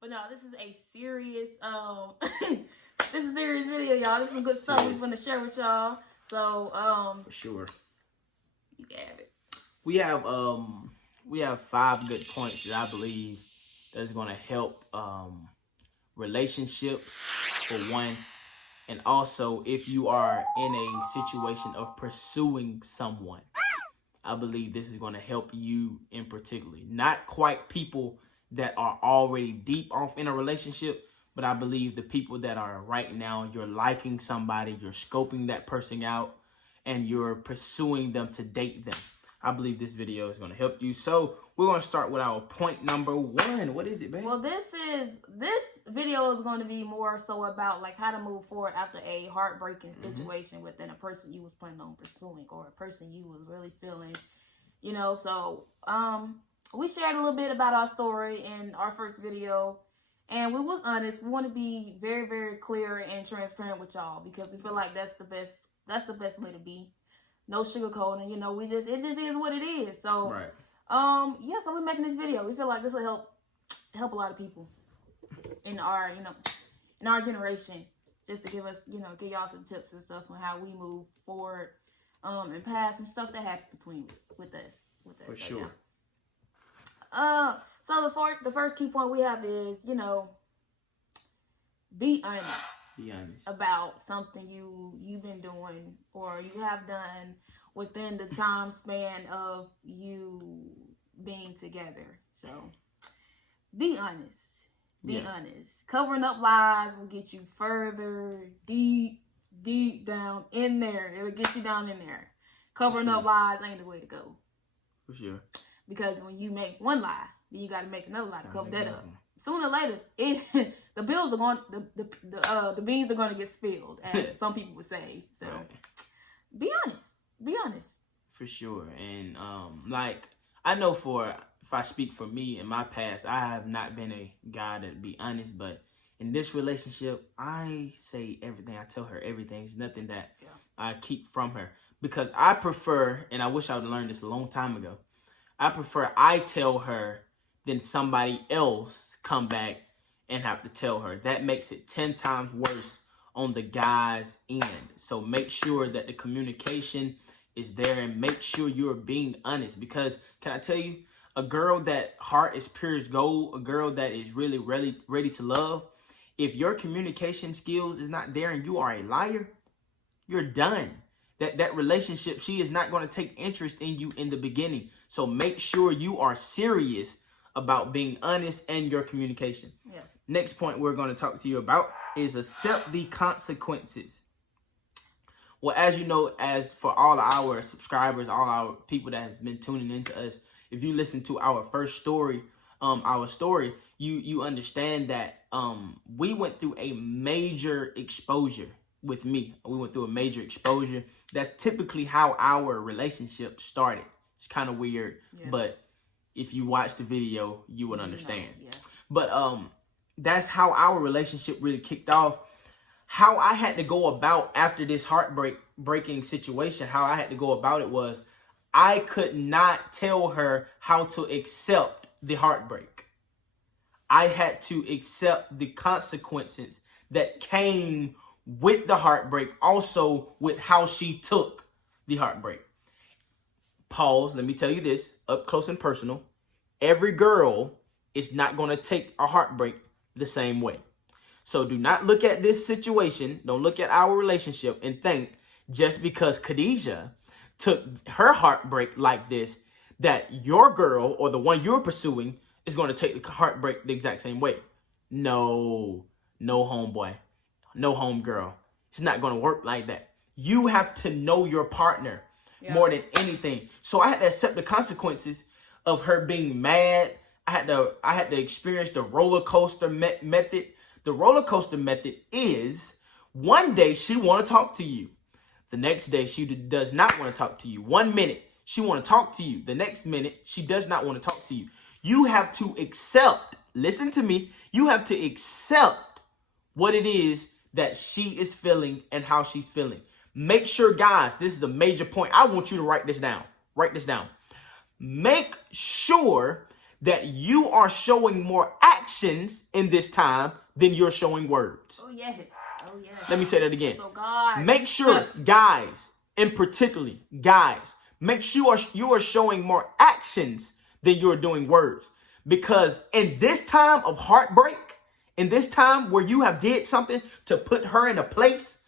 But no, this is a serious this is a serious video, y'all. This is some good stuff we're gonna share with y'all. So for sure. You can have it. We have 5 good points that I believe that's gonna help relationships for one. And also if you are in a situation of pursuing someone, I believe this is going to help you in particular. Not quite people that are already deep off in a relationship, but I believe the people that are right now, you're liking somebody, you're scoping that person out, and you're pursuing them to date them. I believe this video is going to help you. So we're going to start with our point number 1. What is it, babe? Well, this video is going to be more so about like how to move forward after a heartbreaking situation within a person you was planning on pursuing or a person you was really feeling, you know. So we shared a little bit about our story in our first video, and we was honest. We want to be very, very clear and transparent with y'all because we feel like that's the best way to be. No sugarcoating, you know. It just is what it is. So right. Yeah, so we're making this video. We feel like this will help a lot of people in our generation, just to give us, give y'all some tips and stuff on how we move forward, and past some stuff that happened with us. For sure. Yeah. So the first key point we have is, be honest. Be honest about something you've been doing or you have done within the time span of you being together. So be honest. Be honest. Covering up lies will get you further deep down in there. It'll get you down in there. Covering up lies ain't the way to go. For sure. Because when you make one lie, then you got to make another lie to cover that up. Sooner or later, the bills are going. The beans are going to get spilled, as some people would say. So, be honest. Be honest. For sure, and like I know if I speak for me in my past, I have not been a guy that be honest. But in this relationship, I say everything. I tell her everything. There's nothing that I keep from her because I prefer, and I wish I would have learned this a long time ago. I prefer I tell her than somebody else come back and have to tell her. That makes it 10 times worse on the guy's end. So make sure that the communication is there and make sure you're being honest. Because can I tell you, a girl that heart is pure as gold, a girl that is really ready to love, if your communication skills is not there and you are a liar, you're done. That relationship, she is not going to take interest in you in the beginning. So make sure you are serious about being honest and your communication. Yeah. Next point we're going to talk to you about is accept the consequences. Well, as you know, as for all our subscribers, all our people that has been tuning into us, if you listen to our first story, you understand that we went through a major exposure with me. We went through a major exposure. That's typically how our relationship started. It's kind of weird, but if you watch the video, you would understand. Yeah. But that's how our relationship really kicked off. How I had to go about after this heartbreaking situation, how I had to go about it was I could not tell her how to accept the heartbreak. I had to accept the consequences that came with the heartbreak, also with how she took the heartbreak. Pause. Let me tell you this up close and personal. Every girl is not going to take a heartbreak the same way. So do not look at this situation. Don't look at our relationship and think just because Khadijah took her heartbreak like this, that your girl or the one you're pursuing is going to take the heartbreak the exact same way. No homeboy, no homegirl. It's not going to work like that. You have to know your partner more than anything. So I had to accept the consequences of her being mad. I had to experience the roller coaster method. The roller coaster method is one day she want to talk to you. The next day she does not want to talk to you. 1 minute she want to talk to you. The next minute she does not want to talk to you. You have to accept, listen to me, you have to accept what it is that she is feeling and how she's feeling. Make sure, guys, this is a major point. I want you to write this down. Write this down. Make sure that you are showing more actions in this time than you're showing words. Oh, yes. Oh, yes. Let me say that again. So, God. Make sure, guys, and particularly guys, make sure you are showing more actions than you're doing words. Because in this time of heartbreak, in this time where you have did something to put her in a place,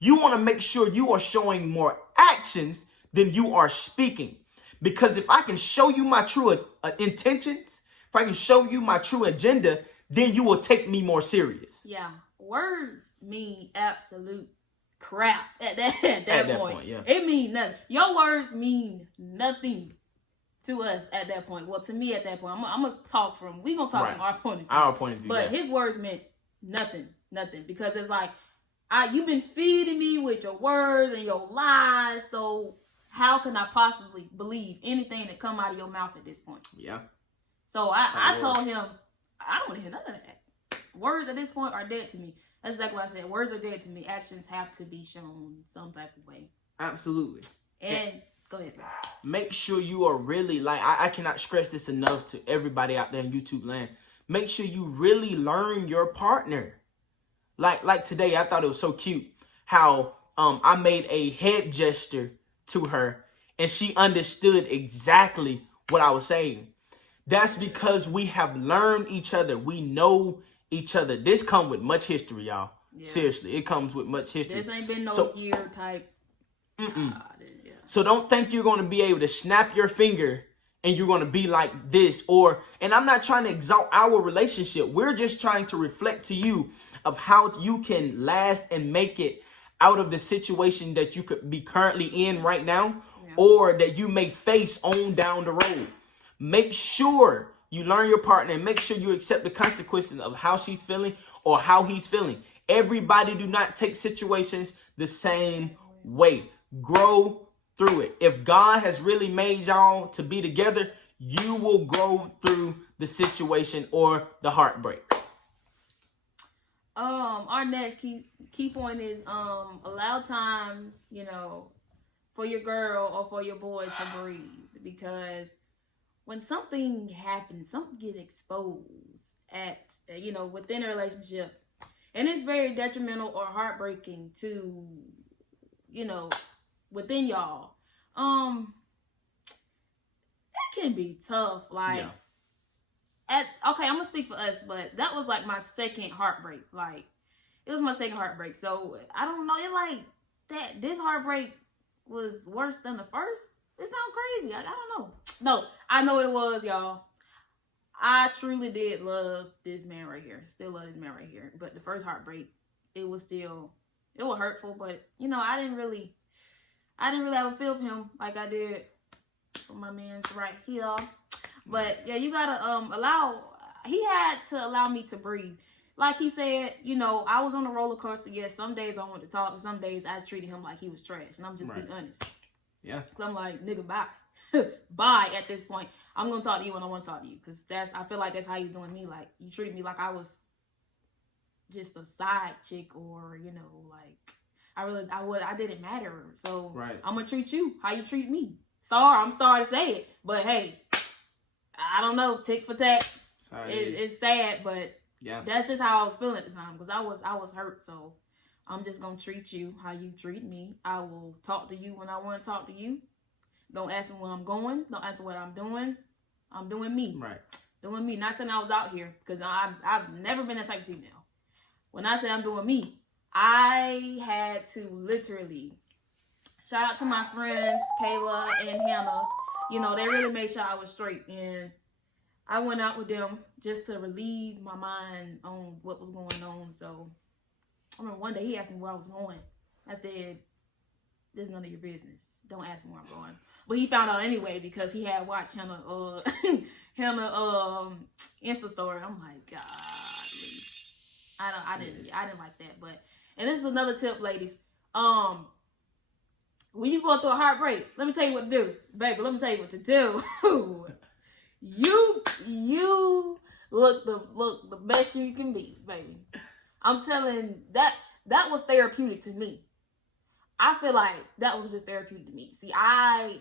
you want to make sure you are showing more actions than you are speaking. Because if I can show you my true intentions, if I can show you my true agenda, then you will take me more serious. Yeah. Words mean absolute crap at that point. Yeah. It means nothing. Your words mean nothing to us at that point. Well, to me at that point, I'm gonna talk from. We gonna talk from our point of view. Our point of view. But his words meant nothing, because it's like, you've been feeding me with your words and your lies. So how can I possibly believe anything that come out of your mouth at this point? Yeah. So I told him, I don't want to hear none of that. Words at this point are dead to me. That's exactly what I said. Words are dead to me. Actions have to be shown some type of way. Absolutely. And go ahead, bro. Make sure you are really, like, I cannot stress this enough to everybody out there in YouTube land. Make sure you really learn your partner. Like today, I thought it was so cute how I made a head gesture to her and she understood exactly what I was saying. That's because we have learned each other. We know each other. This comes with much history, y'all. Yeah. Seriously, it comes with much history. This ain't been no year type. So don't think you're going to be able to snap your finger and you're going to be like this. And I'm not trying to exalt our relationship. We're just trying to reflect to you of how you can last and make it out of the situation that you could be currently in right now, or that you may face on down the road. Make sure you learn your partner and make sure you accept the consequences of how she's feeling or how he's feeling. Everybody do not take situations the same way. Grow through it. If God has really made y'all to be together, you will grow through the situation or the heartbreak. Our next key point is allow time, for your girl or for your boy to breathe, because when something happens, something get exposed within a relationship, and it's very detrimental or heartbreaking to, within y'all. That can be tough. I'm gonna speak for us, but that was like my second heartbreak. Like, it was my second heartbreak. So I don't know. It like that. This heartbreak was worse than the first. It sounds crazy. I don't know. No, I know what it was, y'all. I truly did love this man right here. Still love this man right here. But the first heartbreak, it was hurtful. But I didn't really have a feel for him like I did for my man's right here. But yeah, you gotta he had to allow me to breathe. Like he said, I was on a roller coaster. Yes, some days I wanted to talk, and some days I treated him like he was trash. And I'm just being honest. Yeah. So I'm like, nigga, bye. Bye at this point. I'm gonna talk to you when I want to talk to you. Cause I feel like that's how you doing me. Like, you treated me like I was just a side chick, or, I didn't matter. So right. I'm gonna treat you how you treat me. I'm sorry to say it, but hey, I don't know, tick for tack. It's sad, but yeah, that's just how I was feeling at the time, because I was hurt. So I'm just gonna treat you how you treat me. I will talk to you when I want to talk to you. Don't ask me where I'm going. Don't ask me what I'm doing. I'm doing me. Right. Doing me. Not saying I was out here, because I've never been that type of female. When I say I'm doing me, I had to literally shout out to my friends Kayla and Hannah. They really made sure I was straight, and I went out with them just to relieve my mind on what was going on. So I remember one day he asked me where I was going. I said, "This is none of your business. Don't ask me where I'm going." But he found out anyway, because he had watched Hannah Insta story. I'm like, God, I didn't like that. But, and this is another tip, ladies. When you go through a heartbreak, let me tell you what to do, baby. Let me tell you what to do. You look the best you can be, baby. I'm telling that was therapeutic to me. I feel like that was just therapeutic to me. See,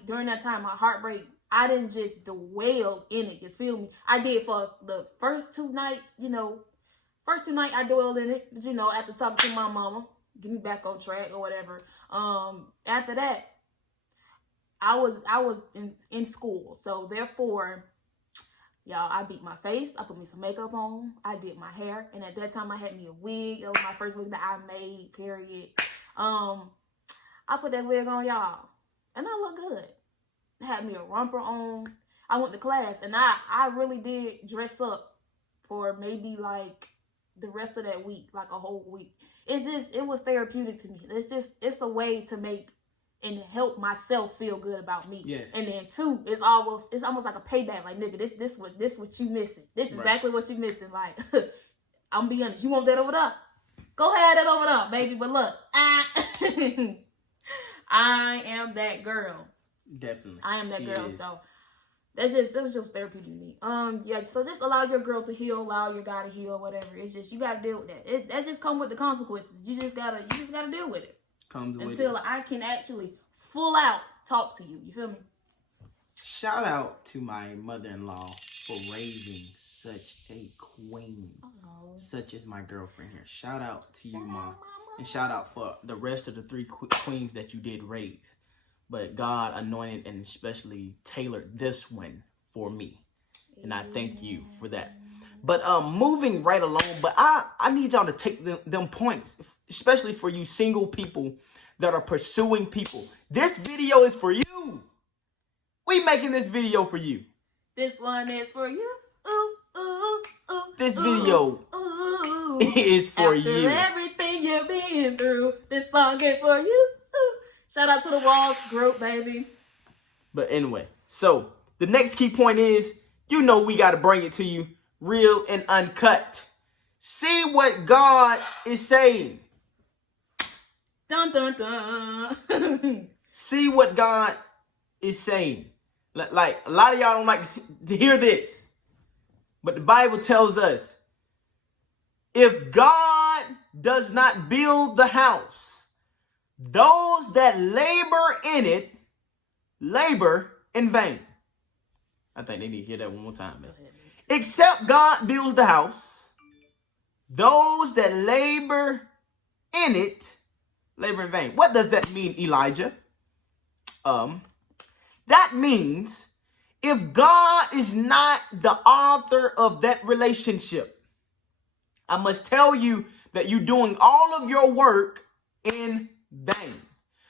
during that time, my heartbreak, I didn't just dwell in it. You feel me? I did for the first 2 nights. First 2 nights I dwelled in it. But after talking to my mama, get me back on track or whatever. After that, I was in school, so therefore, y'all, I beat my face. I put me some makeup on. I did my hair, and at that time I had me a wig. It was my first wig that I made. Period. I put that wig on, y'all, and I look good. I had me a romper on. I went to class, and I really did dress up for maybe like the rest of that week, like a whole week. It was therapeutic to me. It's a way to make and help myself feel good about me. Yes. And then 2, it's almost like a payback. Like, nigga, this what you missing. This is exactly what you missing. Like, I'm being honest. You want that over there? Go ahead that over there, baby. But look, I am that girl. Definitely. I am that girl. Is. So that was just therapy to me. Yeah, so just allow your girl to heal, allow your guy to heal, whatever. It's just, you gotta deal with that. That just come with the consequences. You just gotta deal with it. Comes with until it. I can actually full out talk to you. You feel me? Shout out to my mother-in-law for raising such a queen. Such as my girlfriend here. Shout out to you, Mom. And shout out for the rest of the 3 queens that you did raise. But God anointed and especially tailored this one for me. And I thank you for that. But moving right along, but I need y'all to take them points, especially for you single people that are pursuing people. This video is for you. We making this video for you. This one is for you. Ooh, ooh, ooh. This video is for you. After everything you've been through, this song is for you. Ooh. Shout out to the Walls group, baby. But anyway, so the next key point is, we got to bring it to you real and uncut. See what God is saying. Dun, dun, dun. See what God is saying. Like, a lot of y'all don't like to hear this. But the Bible tells us, if God does not build the house, those that labor in it, labor in vain. I think they need to hear that one more time, man. Except God builds the house, those that labor in it, labor in vain. What does that mean, Elijah? That means if God is not the author of that relationship, I must tell you that you're doing all of your work in vain.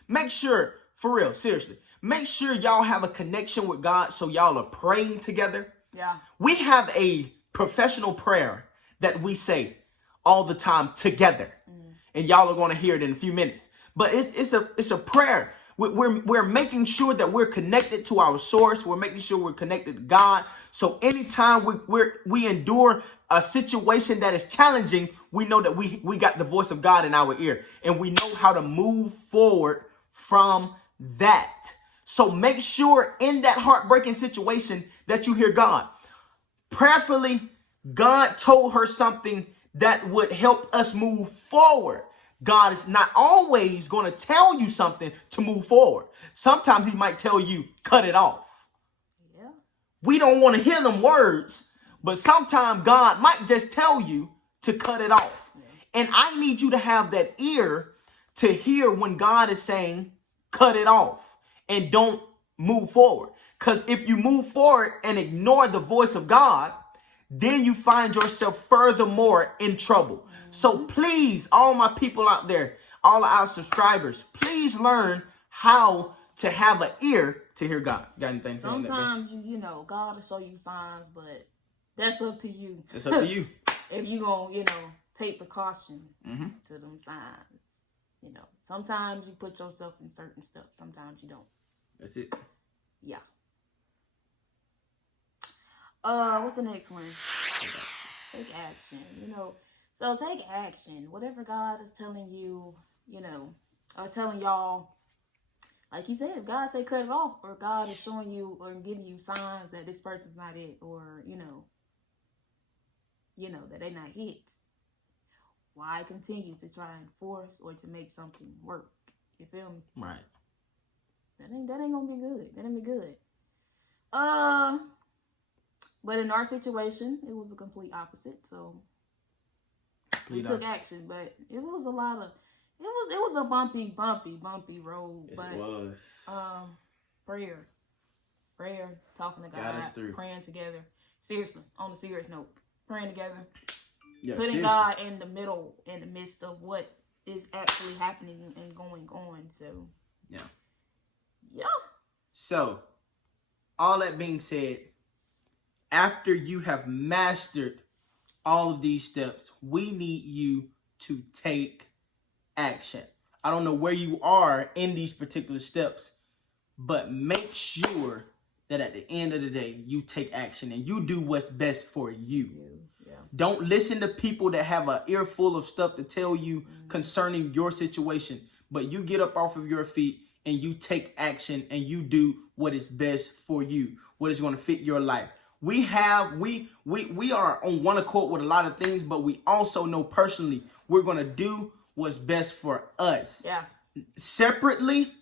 Make sure, for real, seriously, make sure y'all have a connection with God so y'all are praying together. Yeah. We have a professional prayer that we say all the time together. And y'all are going to hear it in a few minutes. But it's a prayer. We're making sure that we're connected to our source. We're making sure we're connected to God. So anytime we endure a situation that is challenging, we know that we got the voice of God in our ear. And we know how to move forward from that. So make sure in that heartbreaking situation that you hear God. Prayerfully, God told her something that would help us move forward. God is not always going to tell you something to move forward. Sometimes he might tell you, cut it off. Yeah. We don't want to hear them words, but sometimes God might just tell you to cut it off. Yeah. And I need you to have that ear to hear when God is saying, cut it off and don't move forward. Because if you move forward and ignore the voice of God, then you find yourself furthermore in trouble. So please, all my people out there, all of our subscribers, please learn how to have an ear to hear God. Got anything? Sometimes God will show you signs, but that's up to you. It's up to you. If you gonna, take precaution to them signs. Sometimes you put yourself in certain stuff. Sometimes you don't. That's it. Yeah. What's the next one? Take action. So take action. Whatever God is telling you, or telling y'all, like he said, if God say cut it off, or God is showing you or giving you signs that this person's not it, or that they're not hit, why continue to try and force or to make something work? You feel me? Right. That ain't gonna be good. That ain't be good. But in our situation, it was the complete opposite. So we took action, but it was a lot of, it was a bumpy road. Yes, but it was. Prayer, talking to God, praying together. Seriously, on a serious note, praying together, putting God in the middle, in the midst of what is actually happening and going on. So yeah. So, all that being said, after you have mastered all of these steps, we need you to take action. I don't know where you are in these particular steps, but make sure that at the end of the day, you take action and you do what's best for you. Yeah. Don't listen to people that have an earful of stuff to tell you concerning your situation, but you get up off of your feet and you take action and you do what is best for you, what is going to fit your life. We are on one accord with a lot of things, but we also know personally we're going to do what's best for us. Yeah. Separately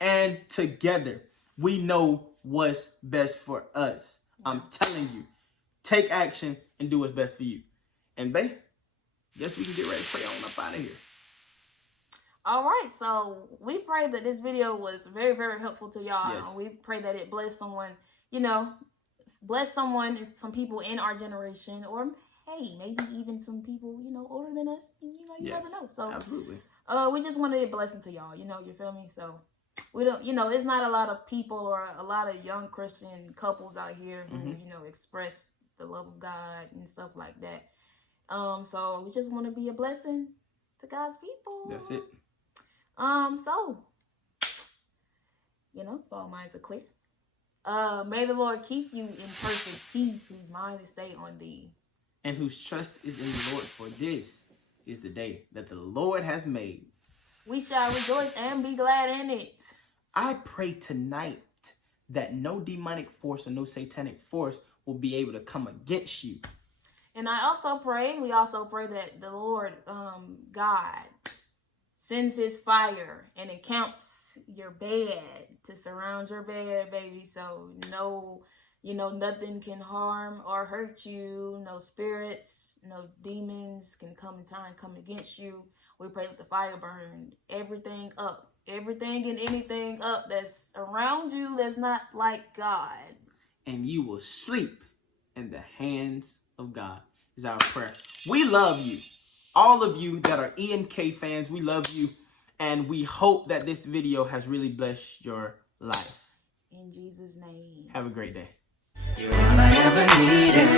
and together, we know what's best for us. I'm telling you, take action and do what's best for you. And babe, guess we can get ready to pray on up out of here. All right, so we pray that this video was very, very helpful to y'all. Yes. We pray that it bless someone, some people in our generation, or hey, maybe even some people, older than us. You never know. So absolutely. We just wanted a blessing to y'all. You feel me? So we don't, there's not a lot of people or a lot of young Christian couples out here who, express the love of God and stuff like that. So we just want to be a blessing to God's people. That's it. So, if all minds are clear. May the Lord keep you in perfect peace, whose mind is stayed on thee. And whose trust is in the Lord, for this is the day that the Lord has made. We shall rejoice and be glad in it. I pray tonight that no demonic force or no satanic force will be able to come against you. And we also pray that the Lord, God, sends his fire and encamps your bed to surround your bed, baby. So nothing can harm or hurt you. No spirits, no demons can come against you. We pray that the fire burn everything up, everything and anything up that's around you that's not like God. And you will sleep in the hands of God is our prayer. We love you. All of you that are ENK fans, we love you. And we hope that this video has really blessed your life. In Jesus' name. Have a great day. You're all I ever needed.